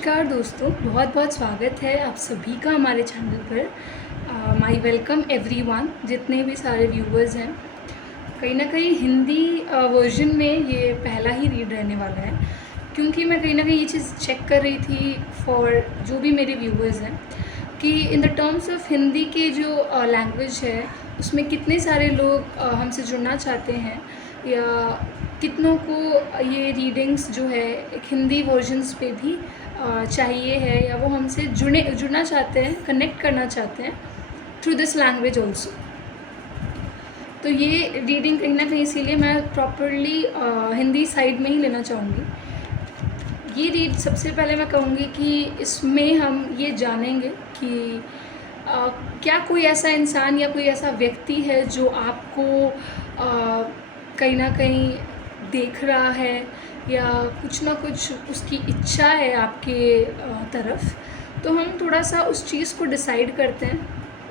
नमस्कार दोस्तों, बहुत बहुत स्वागत है आप सभी का हमारे चैनल पर। माई वेलकम एवरीवन, जितने भी सारे व्यूवर्स हैं। कहीं ना कहीं हिंदी वर्जन में ये पहला ही रीड रहने वाला है, क्योंकि मैं कहीं ना कहीं ये चीज़ चेक कर रही थी फॉर जो भी मेरे व्यूवर्स हैं कि in the terms of Hindi के जो लैंग्वेज है उसमें कितने सारे लोग हमसे जुड़ना चाहते हैं, या कितनों को ये रीडिंग्स जो है एक हिंदी वर्जन्स पे भी चाहिए है, या वो हमसे जुड़ना चाहते हैं, कनेक्ट करना चाहते हैं थ्रू दिस लैंग्वेज ऑल्सो। तो ये रीडिंग कहीं ना कहीं इसीलिए मैं प्रॉपरली हिंदी साइड में ही लेना चाहूँगी। ये रीड सबसे पहले मैं कहूँगी कि इसमें हम ये जानेंगे कि क्या कोई ऐसा इंसान या कोई ऐसा व्यक्ति है जो आपको कहीं ना कहीं देख रहा है, या कुछ ना कुछ उसकी इच्छा है आपके तरफ। तो हम थोड़ा सा उस चीज़ को डिसाइड करते हैं,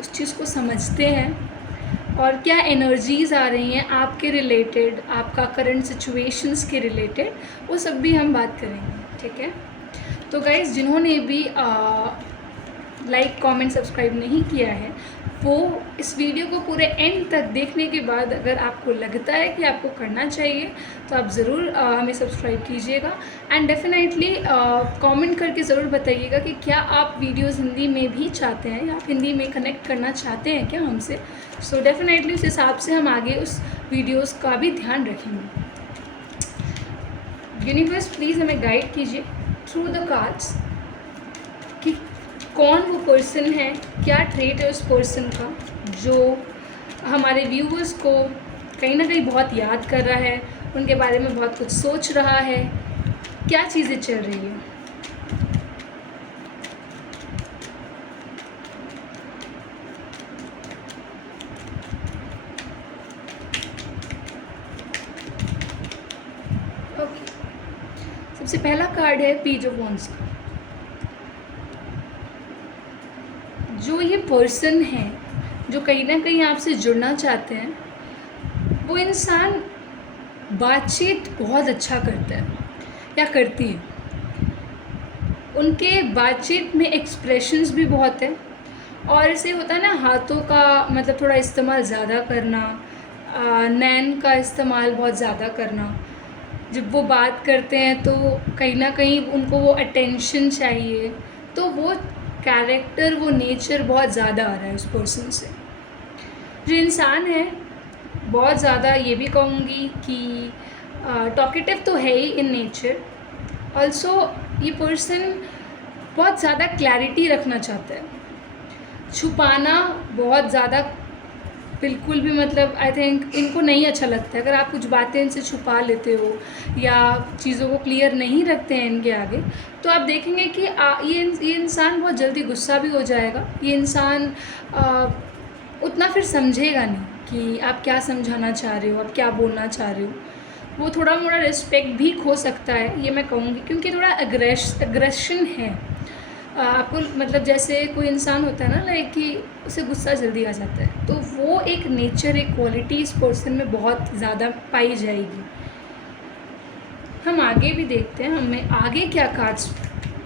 उस चीज़ को समझते हैं, और क्या एनर्जीज़ आ रही हैं आपके रिलेटेड, आपका करंट सिचुएशंस के रिलेटेड, वो सब भी हम बात करेंगे। ठीक है, तो गाइज़ जिन्होंने भी लाइक कमेंट सब्सक्राइब नहीं किया है, वो इस वीडियो को पूरे एंड तक देखने के बाद अगर आपको लगता है कि आपको करना चाहिए तो आप ज़रूर हमें सब्सक्राइब कीजिएगा। एंड डेफिनेटली कमेंट करके ज़रूर बताइएगा कि क्या आप वीडियोस हिंदी में भी चाहते हैं, या आप हिंदी में कनेक्ट करना चाहते हैं क्या हमसे। सो डेफिनेटली उस हिसाब से हम आगे उस वीडियोस का भी ध्यान रखेंगे। यूनिवर्स प्लीज़ हमें गाइड कीजिए थ्रू द कार्ड्स कि कौन वो पर्सन है, क्या ट्रेट है उस पर्सन का जो हमारे व्यूवर्स को कहीं ना कहीं बहुत याद कर रहा है, उनके बारे में बहुत कुछ सोच रहा है, क्या चीज़ें चल रही है। ओके, सबसे पहला कार्ड है पेज ऑफ वॉन्ड्स का। जो ये पर्सन है जो कहीं ना कहीं आपसे जुड़ना चाहते हैं, वो इंसान बातचीत बहुत अच्छा करता है या करती है। उनके बातचीत में एक्सप्रेशंस भी बहुत है, और ऐसे होता है ना, हाथों का मतलब थोड़ा इस्तेमाल ज़्यादा करना, नैन का इस्तेमाल बहुत ज़्यादा करना। जब वो बात करते हैं तो कहीं ना कहीं उनको वो अटेंशन चाहिए, तो वो कैरेक्टर, वो नेचर बहुत ज़्यादा आ रहा है उस पर्सन से। जो इंसान है बहुत ज़्यादा, ये भी कहूँगी कि टॉकेटिव तो है ही इन नेचर। ऑल्सो ये पर्सन बहुत ज़्यादा क्लैरिटी रखना चाहता है, छुपाना बहुत ज़्यादा बिल्कुल भी, मतलब आई थिंक इनको नहीं अच्छा लगता है अगर आप कुछ बातें इनसे छुपा लेते हो या चीज़ों को क्लियर नहीं रखते हैं इनके आगे। तो आप देखेंगे कि ये इंसान बहुत जल्दी गुस्सा भी हो जाएगा। ये इंसान उतना फिर समझेगा नहीं कि आप क्या समझाना चाह रहे हो, आप क्या बोलना चाह रहे हो। वो थोड़ा मोड़ा रिस्पेक्ट भी खो सकता है, ये मैं कहूँगी, क्योंकि थोड़ा अग्रेशन है। आपको मतलब जैसे कोई इंसान होता है ना, लाइक कि उसे गुस्सा जल्दी आ जाता है, तो वो एक नेचर, एक क्वालिटी इस पर्सन में बहुत ज़्यादा पाई जाएगी। हम आगे भी देखते हैं हमें आगे क्या कार्ड्स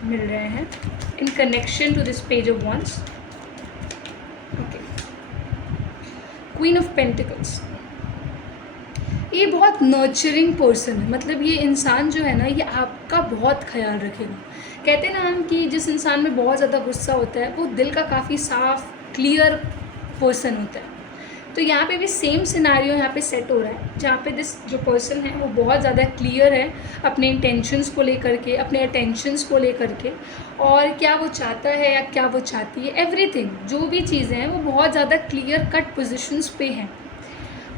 मिल रहे हैं in connection to this page of wands. Okay, queen of pentacles. ये बहुत नर्चरिंग पर्सन है, मतलब ये इंसान जो है ना, ये आपका बहुत ख्याल रखेगा। कहते हैं ना हम कि जिस इंसान में बहुत ज़्यादा गुस्सा होता है वो दिल का काफ़ी साफ, क्लियर पर्सन होता है। तो यहाँ पे भी सेम सिनारियो यहाँ पे सेट हो रहा है, जहाँ पे दिस जो पर्सन है वो बहुत ज़्यादा क्लियर है अपने इंटेंशंस को लेकर के, अपने अटेंशंस को लेकर के, और क्या वो चाहता है या क्या वो चाहती है, एवरीथिंग जो भी चीज़ें हैं वो बहुत ज़्यादा क्लियर कट पोजिशंस पे हैं।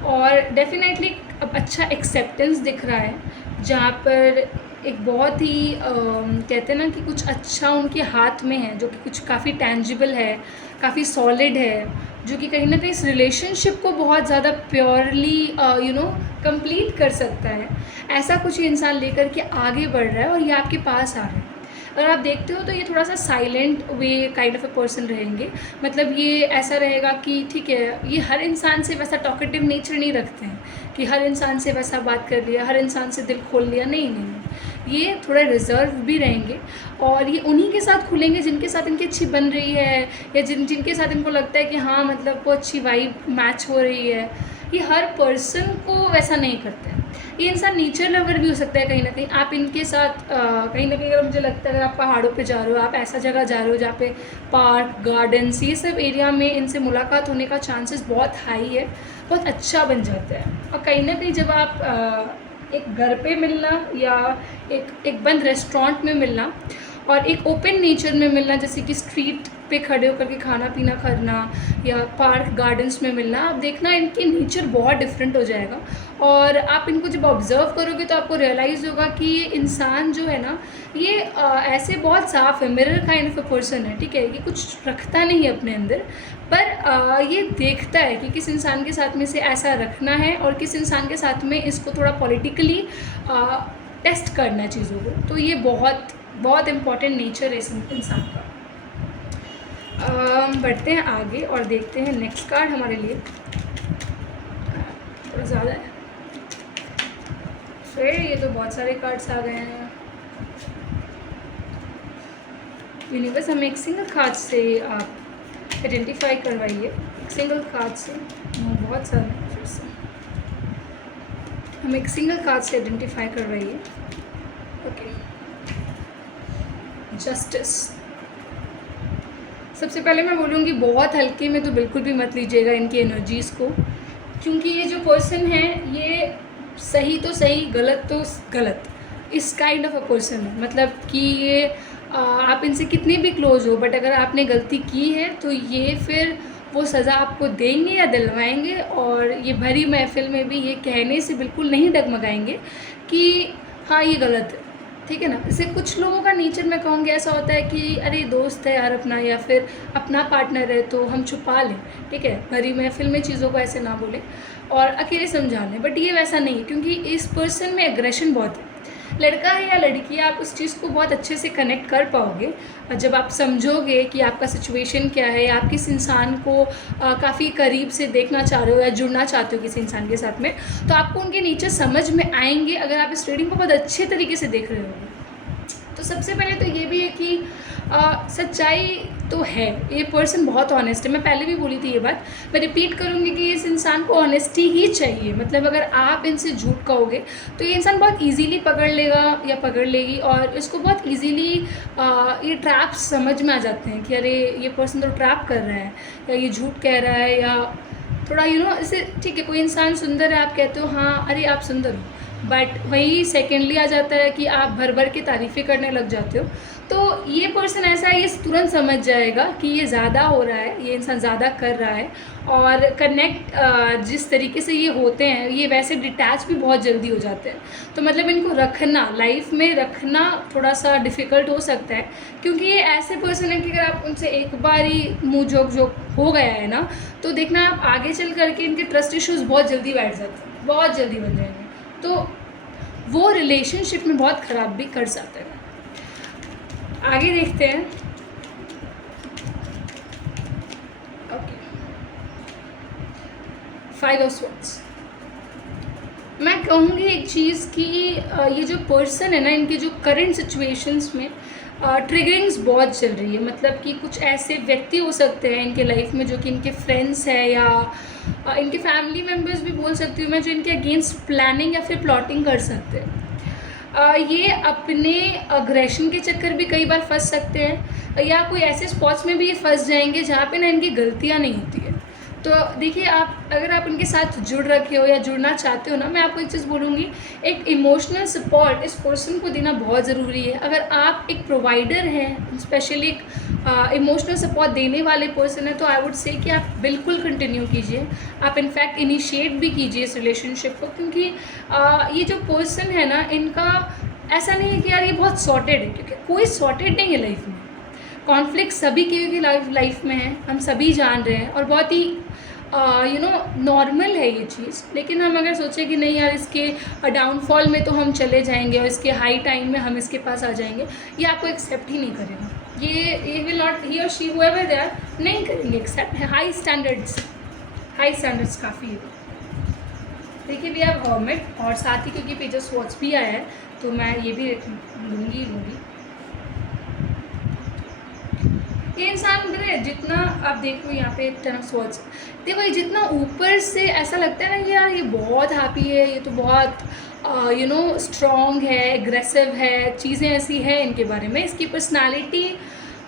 और डेफिनेटली अब अच्छा एक्सेप्टेंस दिख रहा है, जहाँ पर एक बहुत ही कहते हैं ना कि कुछ अच्छा उनके हाथ में है, जो कि कुछ काफ़ी टेंजिबल है, काफ़ी सॉलिड है, जो कि कहीं ना कहीं इस रिलेशनशिप को बहुत ज़्यादा प्योरली कंप्लीट कर सकता है। ऐसा कुछ इंसान लेकर के आगे बढ़ रहा है और ये आपके पास आ रहा है। अगर आप देखते हो तो ये थोड़ा सा silent way kind of a person रहेंगे, मतलब ये ऐसा रहेगा कि ठीक है, ये हर इंसान से वैसा टॉकेटिव नेचर नहीं रखते हैं कि हर इंसान से वैसा बात कर लिया, हर इंसान से दिल खोल लिया, नहीं नहीं। ये थोड़ा रिजर्व भी रहेंगे और ये उन्हीं के साथ खुलेंगे जिनके साथ इनकी अच्छी बन रही है, या जिनके साथ इनको लगता है कि हाँ मतलब वो अच्छी वाइब मैच हो रही है। ये हर पर्सन को वैसा नहीं करते हैं। ये इंसान नेचर लवर भी हो सकता है कहीं ना कहीं। आप इनके साथ कहीं ना कहीं, अगर मुझे लगता है अगर आप पहाड़ों पे जा रहे हो, आप ऐसा जगह जा रहे हो जहाँ पे पार्क, गार्डन्स, ये सब एरिया में इनसे मुलाकात होने का चांसेस बहुत हाई है, बहुत अच्छा बन जाता है। और कहीं ना कहीं जब आप एक घर पे मिलना या एक बंद रेस्टोरेंट में मिलना और एक ओपन नेचर में मिलना, जैसे कि स्ट्रीट पे खड़े होकर के खाना पीना करना या पार्क गार्डन्स में मिलना, आप देखना इनकी नेचर बहुत डिफरेंट हो जाएगा। और आप इनको जब ऑब्ज़र्व करोगे तो आपको रियलाइज़ होगा कि ये इंसान जो है ना, ये ऐसे बहुत साफ है, mirror kind of a person है, ठीक है। ये कुछ रखता नहीं है अपने अंदर, पर ये देखता है कि किस इंसान के साथ में से ऐसा रखना है और किस इंसान के साथ में इसको थोड़ा पॉलिटिकली टेस्ट करना है चीज़ों को। तो ये बहुत बहुत इम्पॉर्टेंट नेचर है इस इंसान का। बढ़ते हैं आगे और देखते हैं नेक्स्ट कार्ड हमारे लिए। थोड़ा ज़्यादा है फिर, ये तो बहुत सारे कार्ड्स आ गए हैं। यूनिवर्स हमें एक सिंगल कार्ड से आप आइडेंटिफाई करवाइए, सिंगल कार्ड से। बहुत सारे हैं फिर से, हम एक सिंगल कार्ड से आइडेंटिफाई करवाइए। Okay, justice. सबसे पहले मैं बोलूँगी बहुत हल्के में तो बिल्कुल भी मत लीजिएगा इनकी एनर्जीज़ को, क्योंकि ये जो पर्सन है ये सही तो सही, गलत तो गलत, इस काइंड ऑफ अ पर्सन है। मतलब कि ये आप इनसे कितने भी क्लोज हो, बट अगर आपने गलती की है तो ये फिर वो सज़ा आपको देंगे या दिलवाएंगे। और ये भरी महफिल में भी ये कहने से बिल्कुल नहीं डगमगाएंगे कि हाँ ये गलत है, ठीक है ना। जैसे कुछ लोगों का नेचर मैं कहूँगी ऐसा होता है कि अरे दोस्त है यार अपना, या फिर अपना पार्टनर है तो हम छुपा लें, ठीक है, भरी महफिल में चीज़ों को ऐसे ना बोलें और अकेले समझा लें। बट ये वैसा नहीं है, क्योंकि इस पर्सन में एग्रेशन बहुत है। लड़का है या लड़की, आप उस चीज़ को बहुत अच्छे से कनेक्ट कर पाओगे जब आप समझोगे कि आपका सिचुएशन क्या है, या आप किस इंसान को काफ़ी करीब से देखना चाह रहे हो या जुड़ना चाहते हो किसी इंसान के साथ में, तो आपको उनके नेचर समझ में आएंगे अगर आप इस रीडिंग को बहुत अच्छे तरीके से देख रहे हो। तो सबसे पहले तो ये भी है कि सच्चाई तो है, ये पर्सन बहुत ऑनेस्ट है। मैं पहले भी बोली थी ये बात, मैं रिपीट करूँगी कि इस इंसान को ऑनेस्टी ही चाहिए। मतलब अगर आप इनसे झूठ कहोगे तो ये इंसान बहुत इजीली पकड़ लेगा या पकड़ लेगी, और इसको बहुत इजीली ये ट्रैप्स समझ में आ जाते हैं कि अरे ये पर्सन तो ट्रैप कर रहा है, या ये झूठ कह रहा है, या थोड़ा इसे ठीक है, कोई इंसान सुंदर है, आप कहते हो हाँ अरे आप सुंदर हो, बट वही सेकेंडली आ जाता है कि आप भर भर के तारीफ़ें करने लग जाते हो। तो ये पर्सन ऐसा है, ये तुरंत समझ जाएगा कि ये ज़्यादा हो रहा है, ये इंसान ज़्यादा कर रहा है। और कनेक्ट जिस तरीके से ये होते हैं, ये वैसे डिटैच भी बहुत जल्दी हो जाते हैं। तो मतलब इनको रखना, लाइफ में रखना थोड़ा सा डिफ़िकल्ट हो सकता है, क्योंकि ये ऐसे पर्सन है कि अगर आप उनसे एक बार ही मुँह जोक हो गया है ना, तो देखना आप आगे चल करके इनके ट्रस्ट इश्यूज़ बहुत जल्दी बैठ जाते हैं, बहुत जल्दी बन जाएंगे। तो वो रिलेशनशिप में बहुत ख़राब भी कर सकते हैं। आगे देखते हैं। Okay, 5 of swords. मैं कहूँगी एक चीज़ कि ये जो पर्सन है ना, इनके जो करंट सिचुएशंस में ट्रिगरिंग्स बहुत चल रही है। मतलब कि कुछ ऐसे व्यक्ति हो सकते हैं इनके लाइफ में जो कि इनके फ्रेंड्स हैं या इनके फैमिली मेम्बर्स भी बोल सकती हूँ मैं, जो इनके अगेंस्ट प्लानिंग या फिर प्लॉटिंग कर सकते हैं। ये अपने अग्रेशन के चक्कर भी कई बार फंस सकते हैं, या कोई ऐसे स्पॉट्स में भी ये फंस जाएंगे जहाँ पे ना इनकी गलतियाँ नहीं होती है। तो देखिए, अगर आप इनके साथ जुड़ रखे हो या जुड़ना चाहते हो ना, मैं आपको एक चीज़ बोलूँगी, एक इमोशनल सपोर्ट इस पर्सन को देना बहुत ज़रूरी है। अगर आप एक प्रोवाइडर हैं, स्पेशली एक इमोशनल सपोर्ट देने वाले पर्सन है, तो आई वुड से कि आप बिल्कुल कंटिन्यू कीजिए। आप इनफैक्ट इनिशिएट भी कीजिए इस रिलेशनशिप को, क्योंकि ये जो पर्सन है ना, इनका ऐसा नहीं है कि यार ये बहुत सॉर्टेड है, क्योंकि कोई सॉर्टेड नहीं है लाइफ में। कॉन्फ्लिक्ट सभी की लाइफ में है, हम सभी जान रहे हैं, और बहुत ही नॉर्मल है ये चीज़। लेकिन हम अगर सोचें कि नहीं यार इसके डाउनफॉल में तो हम चले जाएंगे और इसके हाई टाइम में हम इसके पास आ जाएंगे, ये आपको एक्सेप्ट ही नहीं करेगा। ये विल नॉट, ही और शी हुएवर दे आर, नहीं करेंगे एक्सेप्ट। हाई स्टैंडर्ड्स काफ़ी है। देखिए वी हैव हर्मिट, और साथ ही क्योंकि पेज ऑफ स्वॉर्ड्स भी आया है तो मैं ये भी लूँगी। ये इंसान पता है जितना आप देखो यहाँ पे टेन ऑफ स्वॉर्ड्स, देखो ये जितना ऊपर से ऐसा लगता है ना कि यार ये बहुत हैप्पी है, ये तो बहुत स्ट्रॉन्ग है, एग्रेसिव है, चीज़ें ऐसी है इनके बारे में, इसकी पर्सनालिटी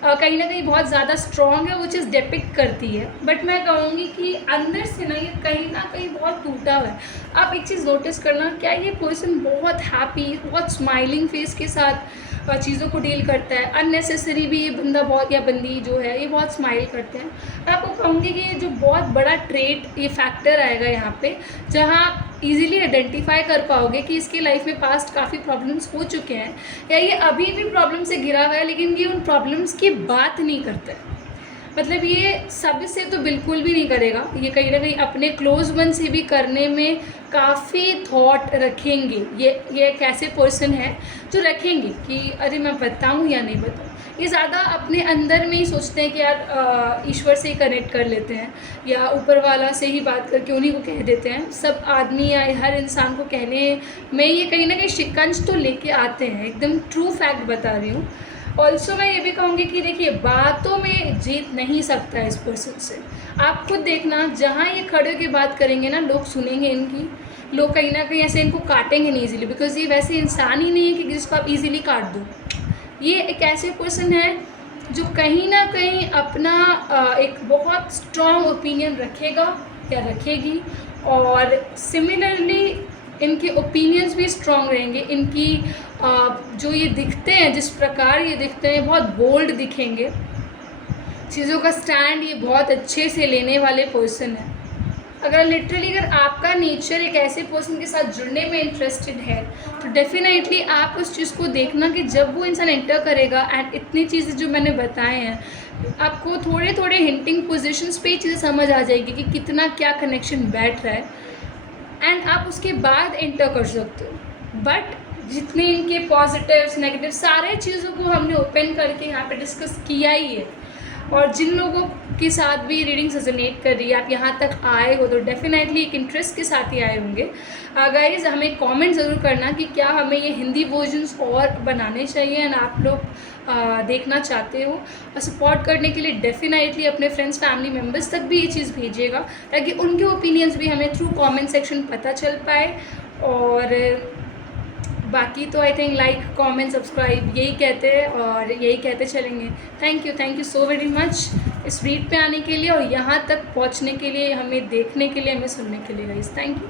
कहीं ना कहीं बहुत ज़्यादा स्ट्रॉन्ग है, वो चीज़ डिपिक्ट करती है। बट मैं कहूँगी कि अंदर से ना कहीं बहुत टूटा हुआ है। आप एक चीज़ नोटिस करना, क्या ये पर्सन बहुत हैप्पी, बहुत स्माइलिंग फेस के साथ चीज़ों को डील करता है। अननेसेसरी भी ये बंदा बहुत, या बंदी जो है ये बहुत स्माइल करते हैं। मैं आपको कहूँगी कि ये जो बहुत बड़ा ट्रेट, ये फैक्टर आएगा यहाँ पे, जहाँ आप ईजिली आइडेंटिफाई कर पाओगे कि इसकी लाइफ में पास्ट काफ़ी प्रॉब्लम्स हो चुके हैं, या ये अभी भी प्रॉब्लम से घिरा हुआ है, लेकिन ये उन प्रॉब्लम्स की बात नहीं करता है। मतलब ये सब से तो बिल्कुल भी नहीं करेगा, ये कहीं ना कहीं अपने क्लोज वन से भी करने में काफ़ी थॉट रखेंगे। ये एक ऐसे पर्सन है जो रखेंगे कि अरे मैं बताऊँ या नहीं बताऊँ। ये ज़्यादा अपने अंदर में ही सोचते हैं कि यार ईश्वर से ही कनेक्ट कर लेते हैं, या ऊपर वाला से ही बात करके उन्हीं को कह देते हैं। सब आदमी या हर इंसान को कहने में ये कहीं ना कहीं शिकंज तो लेके आते हैं, एकदम ट्रू फैक्ट बता रही हूँ। ऑल्सो मैं ये भी कहूँगी कि देखिए बातों में जीत नहीं सकता है इस पर्सन से। आप खुद देखना, जहाँ ये खड़े होकर बात करेंगे ना, लोग सुनेंगे इनकी, लोग कहीं ना कहीं ऐसे इनको काटेंगे नहीं ईजिली, बिकॉज ये वैसे इंसान ही नहीं है कि जिसको आप ईजिली काट दो। ये एक ऐसे पर्सन है जो कहीं ना कहीं अपना एक बहुत स्ट्रॉन्ग ओपिनियन रखेगा या रखेगी, और सिमिलरली इनके ओपिनियंस भी स्ट्रॉन्ग रहेंगे। इनकी जो ये दिखते हैं, जिस प्रकार ये दिखते हैं, बहुत बोल्ड दिखेंगे, चीज़ों का स्टैंड ये बहुत अच्छे से लेने वाले पर्सन है। अगर आपका नेचर एक ऐसे पर्सन के साथ जुड़ने में इंटरेस्टेड है, तो डेफिनेटली आप उस चीज़ को देखना कि जब वो इंसान एंटर करेगा, एंड इतनी चीज़ें जो मैंने बताए हैं, आपको थोड़े थोड़े हिंटिंग पोजीशंस पे चीज़ें समझ आ जाएगी कि कितना क्या कनेक्शन बैठ रहा है, एंड आप उसके बाद एंटर कर सकते हो। बट जितने इनके पॉजिटिव्स नेगेटिव सारे चीज़ों को हमने ओपन करके यहाँ पे डिस्कस किया ही है, और जिन लोगों के साथ भी रीडिंग रेजोनेट कर रही है, आप यहाँ तक आए हो तो डेफिनेटली एक इंटरेस्ट के साथ ही आए होंगे। गाइस हमें कमेंट ज़रूर करना कि क्या हमें ये हिंदी वर्जन्स और बनाने चाहिए, एंड आप लोग देखना चाहते हो। और सपोर्ट करने के लिए डेफिनेटली अपने फ्रेंड्स फैमिली मेम्बर्स तक भी ये चीज़ भेजिएगा, ताकि उनके ओपिनियंस भी हमें थ्रू कमेंट सेक्शन पता चल पाए। और बाकी तो I think like comment subscribe यही कहते हैं और यही कहते चलेंगे। Thank you so very much इस रीड पे आने के लिए, और यहाँ तक पहुँचने के लिए, हमें देखने के लिए, हमें सुनने के लिए गाइस। Thank you.